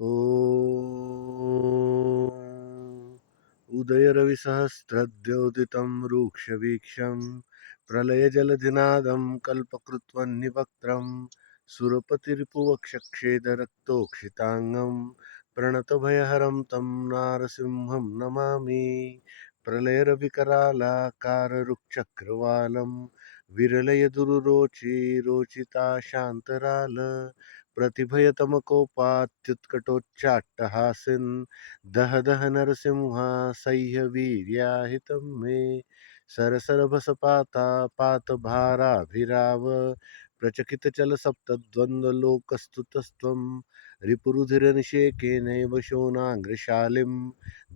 ॐ उदयरविसहस्रद्योतितं रूक्षवीक्षं प्रलयजलधिनादं कल्पकृत्वन्निवक्त्रं सुरपतिरिपुवक्षक्षेदरक्तोक्षिताङ्गं प्रणतभयहरं तं नारसिंहं नमामि। प्रलयरविकरालाकाररुक्षक्रवालं विरलयदुरुरोचि रोचिता शान्तराल प्रतिभयतमकोपात्युत्कटोच्चाट्टहासिन् दह दह नरसिंहा सह्यवीर्याहितं मे सरसरभसपाता पातभाराभिराव प्रचकितचलसप्तद्वन्द्वलोकस्तुतस्त्वं रिपुरुधिरनिषेकेनैव शोणाङ्घ्रिशालिं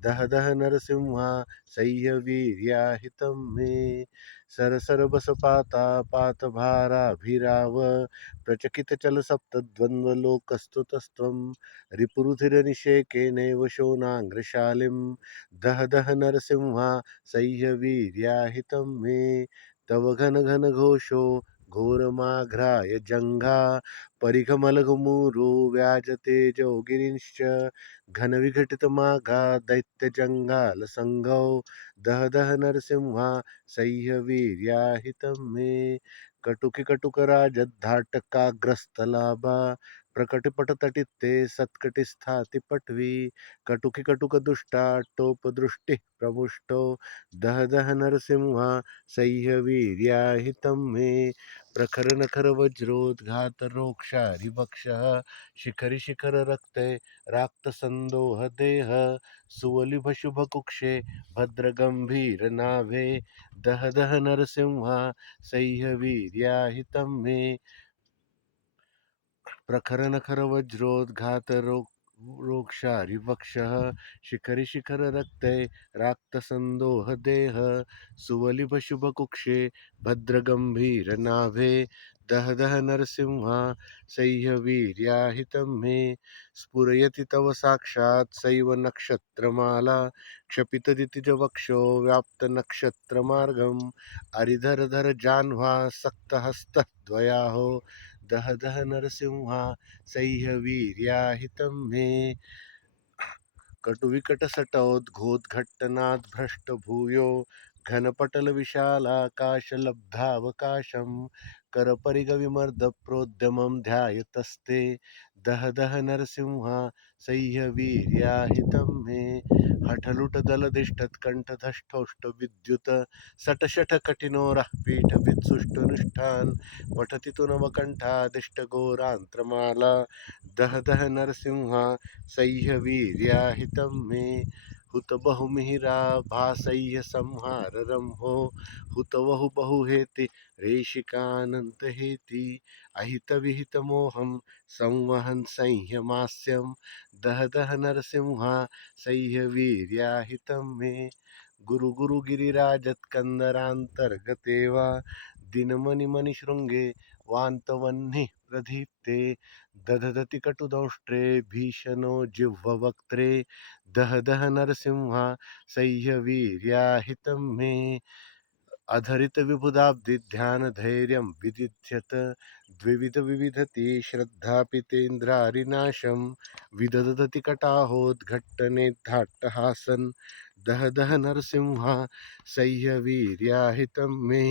दह दह नरसिंहा सह्यवीर्याहितं मे सरसरभसपाता पातभाराभिराव प्रचकितचलसप्तद्वन्द्वलोकस्तुतस्त्वं रिपुरुधिरनिषेकेनैव शोणाङ्घ्रिशालिं दह दह नरसिंहा सह्यवीर्याहितं मे तव घन घन घोषो घोरमाघ्राय जङ्घा परिघमलघुमुरु व्याजतेजो गिरिंश्च घनविघटितमाघा दैत्यजङ्घालसङ्घौ दह दह नरसिंहा सह्यवीर्याहितं मे कटुकिकटुकराजद्धाटकाग्रस्तलाभा प्रकटिपटतटित्ते सत्कटिस्थाति पट्वी कटुकिकटुकदुष्टा टोपदृष्टिः प्रमुष्टो दह दह नरसिंहा सह्यवीर्याहितं मे प्रखरनखरवज्रोद्घातरोक्षारिवक्षः शिखरि शिखररक्ते राक्तसन्दोहदेह सुवलिभशुभकुक्षे भद्रगम्भीरनाभे दह दह नरसिंहा सह्यवीर्याहितं मे प्रखरनखरवज्रोद्घातरोक्षारिवक्षः शिखरि शिखररक्ते राक्तसन्दोहदेह सुवलिभशुभकुक्षे भद्रगम्भीरनाभे दह दह नरसिंहा सह्यवीर्याहितं मे स्फुरयति तव साक्षात् सैव नक्षत्रमाला क्षपितदितिजवक्षो व्याप्तनक्षत्रमार्गम् अरिधरधर जाह्वा सक्तहस्तद्वयाहो दह दह नरसिंहा सह्यवीर्याहितं मे कटुविकटसटोद्घोद्घट्टनाद्भ्रष्टभूयो घनपटलविशालाकाशलब्धावकाशं करपरिगविमर्दप्रोद्यमं ध्यायतस्ते दह दह नरसिंहा सह्यवीर्याहितं मे हठलुटदलदिष्टत्कण्ठधष्टौष्टविद्युत सटशठकठिनोरः पीठवित्सुष्टुनुष्ठान् पठति तु नवकण्ठादिष्टघोरान्त्रमाला दह दह नरसिंहा सह्यवीर्याहितं मे हुतबहुमिहिरा भासय्य संहार रंभो हुतवहु बहुहेति रेशिकानन्तहेति अहितविहितमोहं संवहन् संह्यमास्यं दह दह नरसिंहा सह्यवीर्याहितं मे गुरु गुरु गिरिराजत्कन्दरान्तर्गते वा दिनमणिमणिशृङ्गे वान्तवह्निः प्रदीप्ते दधदति कटुदंष्ट्रे भीषणो जिह्ववक्त्रे दह दह नरसिंहा सह्यवीर्याहितं मे अधरित विबुधाब्धि ध्यान धैर्यं विदिध्यत द्विविध विविधति श्रद्धापितेन्द्रारिनाशं विदधति कटाहोद्घट्टनेद्धाट्टहासन् दह दह नरसिंहा सह्यवीर्याहितं मे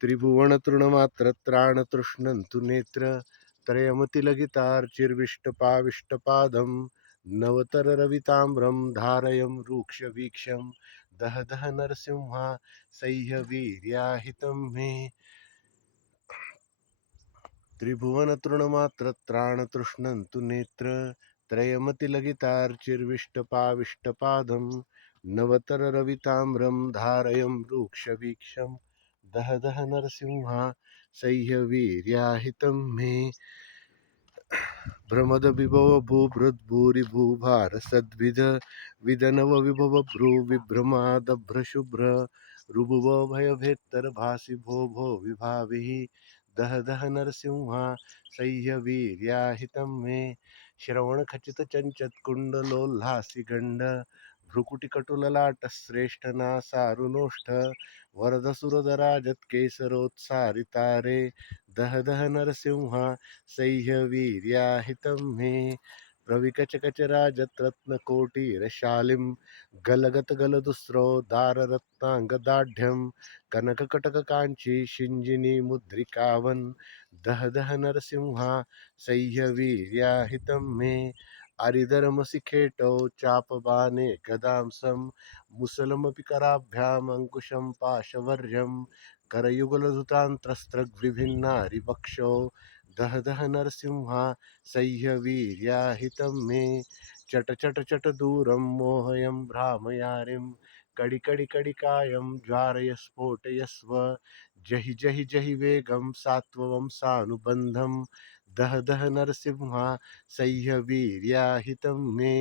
त्रिभुवनतृणमात्रत्राणतृष्णन्तु नेत्र त्रयमतिलगितार्चिर्विष्टपाविष्टपादं नवतररविताम्रं धारयं रूक्षवीक्षं दह दह नरसिंहा सह्यवीर्याहितं मे त्रिभुवनतृणमात्रत्राणतृष्णन्तु नेत्र त्रयमतिलगितार्चिर्विष्टपाविष्टपादं नवतररविताम्रं धारयं रूक्षवीक्षं दह दह नरसिंहा सह्यवीर्याहितं मे भ्रमदविभव भूभृद्भूरिभूभार सद्विध विदनव विभव भ्रू विभ्रमादभ्रशुभ्र रुभुव भयभेत्तर भासि भो भो विभाविः दह दह नरसिंहा सह्यवीर्याहितं मे श्रवणखचितचञ्चत्कुण्डलोल्लासि गण्ड भ्रुकुटिकटुललाटश्रेष्ठनासारुनोष्ठ वरदसुरदराजत्केसरोत्सारितारे दह दह नरसिंहा सह्यवीर्याहितं मे प्रविकचकचराजरत्नकोटिरशालिं गलगतगलदुस्रो दाररत्नाङ्गदाढ्यं कनककटककाञ्ची शिञ्जिनी मुद्रिकावन् दह दह नरसिंहा सह्यवीर्याहितं मे अरिदरमसिखेटौ चापबाणे गदांसं मुसलमपि कराभ्याम् अंकुशं पाशवर्यं करयुगलधुतान्त्रस्त्रग्विभिन्नारिवक्षौ दह दह नरसिंहा सह्यवीर्याहितं मे चट चट चट दूरं मोहयं भ्रामयारिं कडिकडिकडिकायं ज्वारय स्फोटयस्व जहि जहि जहि वेगं सात्वं सानुबन्धं दह दह नरसिंहा सह्यवीर्याहितं मे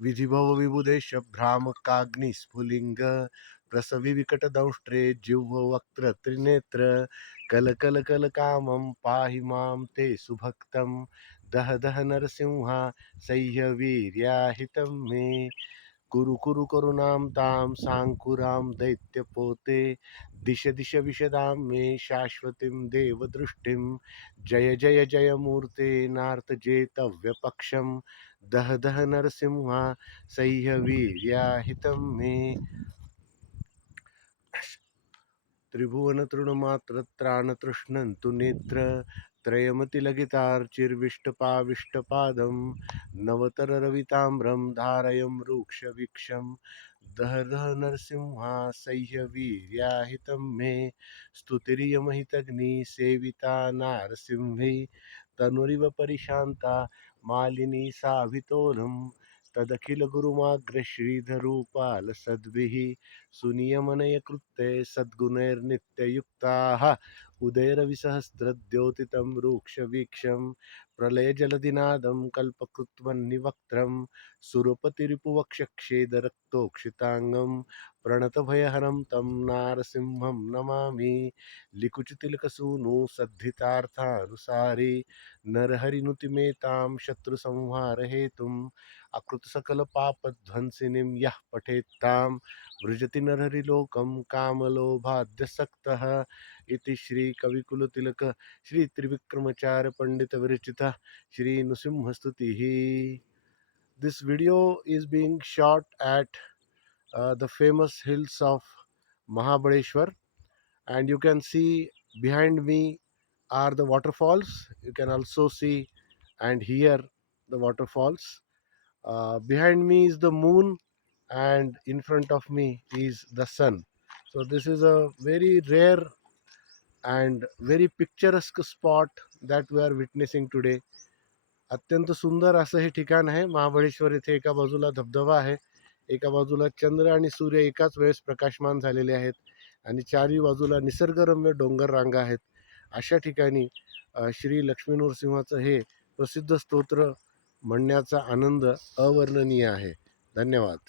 विधिभव विबुदेश भ्रामकाग्निस्फुलिङ्ग प्रसविविकटदंष्ट्रे जिह्ववक्त्र त्रिनेत्र कलकलकलकामं पाहि मां ते सुभक्तं दह दह नरसिंहा सह्यवीर्याहितं मे कुरु कुरु करुणां तां साङ्कुरां दैत्यपोते दिश दिश विशदां मे शाश्वतीं देवदृष्टिं जय जय जय मूर्ते नार्तजेतव्यपक्षं दह दह नरसिंहा सह्यवीर्याहितं मे त्रिभुवनतृणमात्रत्राणतृष्णन्तु नेत्र त्रयमतिलगितार्चिर्विष्टपाविष्टपादं नवतररविताम्रं धारयं रूक्षवीक्षं दह दह नरसिंहा सह्यवीर्याहितं मे स्तुतिरियमहितग्नि सेविता नारसिंहै तनुरिव परिशान्ता मालिनी साभितोलं तदखिलगुरुमाग्रश्रीधरूपालसद्भिः सुनियमनयकृत्ते सद्गुणैर्नित्ययुक्ताः उदयरविसहस्रद्योतितं रूक्षवीक्षं प्रलयजलदिनादं कल्पकृत्वन्निवक्त्रं सुरपतिरिपुवक्षक्षेदरक्तोक्षिताङ्गं प्रणतभयहरं तं नारसिंहं नमामि लिकुचितिलकसूनु सद्धितार्थानुसारि नरहरिनुतिमेतां शत्रुसंहारहेतुम् अकृतसकलपापध्वंसिनीं यः पठेत्तां वृजति नरहरिलोकं कामलोभाद्यसक्तः इति श्रीकविकुलतिलक श्री त्रिविक्रमाचार्य पंडित विरचित Shri नृसिंहस्तुतिः. This video is being shot at the famous hills of Mahabaleshwar, and you can see behind me are the waterfalls. You can also see and hear the waterfalls. Behind me is the moon, and in front of me is the sun. So this is a very rare and very picturesque spot that we are witnessing today. अत्यंत सुंदर असं हे ठिकाण आहे महाबळेश्वर. येथे एका बाजूला धबधबा आहे, एका बाजूला चंद्र आणि सूर्य एकाच वेळेस प्रकाशमान झालेले आहेत आणि चारही बाजूला निसर्गरम्य डोंगर रांगा आहेत. अशा ठिकाणी श्री लक्ष्मी नरसिंहाचं हे प्रसिद्ध स्तोत्र म्हणण्याचा आनंद अवर्णनीय आहे. धन्यवाद.